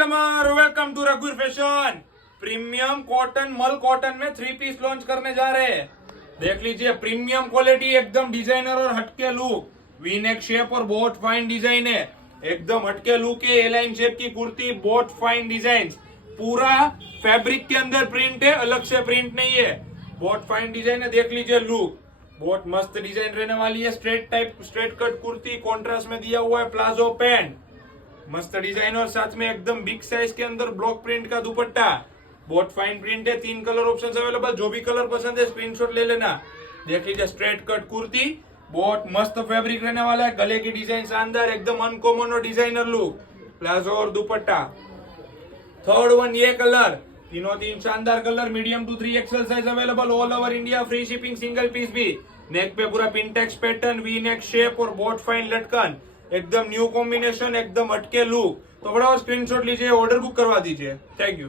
Customer welcome to रघुवीर fashion. Premium cotton मल cotton में 3 पीस लॉन्च करने जा रहे हैं। देख लीजिए प्रीमियम क्वालिटी, एकदम डिजाइनर और हटके लुक, वी नेक शेप और बहुत फाइन डिजाइन है। एकदम हटके लुक है, एलाइन शेप की कुर्ती, बहुत फाइन डिजाइन, पूरा फैब्रिक के अंदर प्रिंट है, अलग से प्रिंट नहीं है, बहुत फाइन डिजाइन है। देख लीजिए लुक, बहुत मस्त डिजाइन रहने वाली है। स्ट्रेट कट कुर्ती, कॉन्ट्रास्ट में दिया हुआ है प्लाजो पैंट, मस्त डिजाइन और साथ में एकदम बिग साइज के अंदर ब्लॉक प्रिंट का दुपट्टा, बहुत फाइन प्रिंट है। 3 कलर ऑप्शन अवेलेबल, जो भी कलर पसंद है स्क्रीनशॉट ले लेना। देख लीजिए स्ट्रेट कट कुर्ती, बहुत मस्त फैब्रिक रहने वाला है, गले की डिजाइन शानदार, एकदम अनकॉमन और डिजाइनर लुक, प्लाजो और दुपट्टा। थर्ड वन ये कलर, तीन शानदार colour, medium to 3XL size available, all over India, free shipping, single piece भी। नेक पे पूरा pintucks pattern, V neck shape और बहुत फाइन लटकन, एकदम न्यू कॉम्बिनेशन, एकदम हटके लुक। तो बड़ा स्क्रीनशॉट लीजिए, ऑर्डर बुक करवा दीजिए। Thank you.